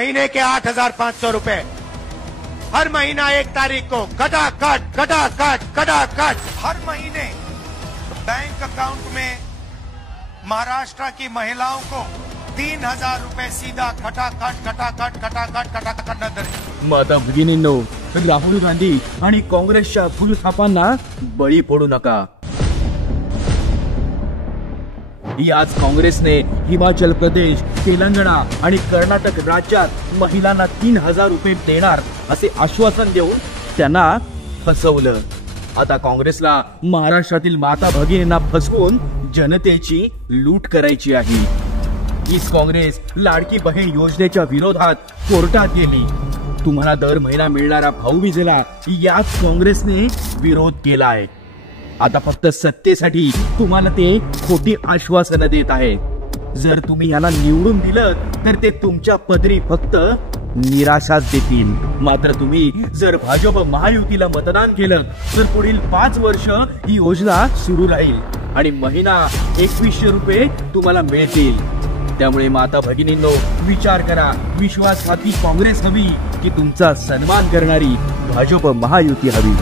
महीने के 8,500 रुपए हर महीना 1 तारीख को खटाखट हर महीने बैंक अकाउंट में महाराष्ट्र की महिलाओं को 3,000 रुपए सीधा खटाखट नजर। माता भगिनींनो, राहुल गांधी आणि काँग्रेसच्या फुलथापांना बळी पडू नका। याच काँग्रेसने हिमाचल प्रदेश, तेलंगणा आणि कर्नाटक राज्यात महिलांना 3,000 रुपये देणार असे आश्वासन देऊन त्यांना फसवलं। आता काँग्रेसला महाराष्ट्रातील माता भगिनींना फसवून जनतेची लूट करायची आहे। हीच काँग्रेस लाडकी बहीण योजनेच्या विरोधात कोर्टात गेली। तुम्हाला दर महिना मिळणारा भाऊबीजेला याच काँग्रेसने विरोध केलाय। आता फक्त सत्तेसाठी तुम्हाला ते खोटी आश्वासनं देत आहेत। जर तुम्ही यांना निवडून दिलं तर ते तुमच्या पदरी फक्त निराशाच देतील। मात्र तुम्ही जर भाजप महायुतीला मतदान केलं तर पुढील 5 वर्ष ही योजना सुरू राहील आणि महिना 2100 रुपये तुम्हाला मिळतील। त्यामुळे माता भगिनींनो, विचार करा, विश्वासघाती काँग्रेस हवी की तुमचा सन्मान करणारी भाजप महायुती हवी।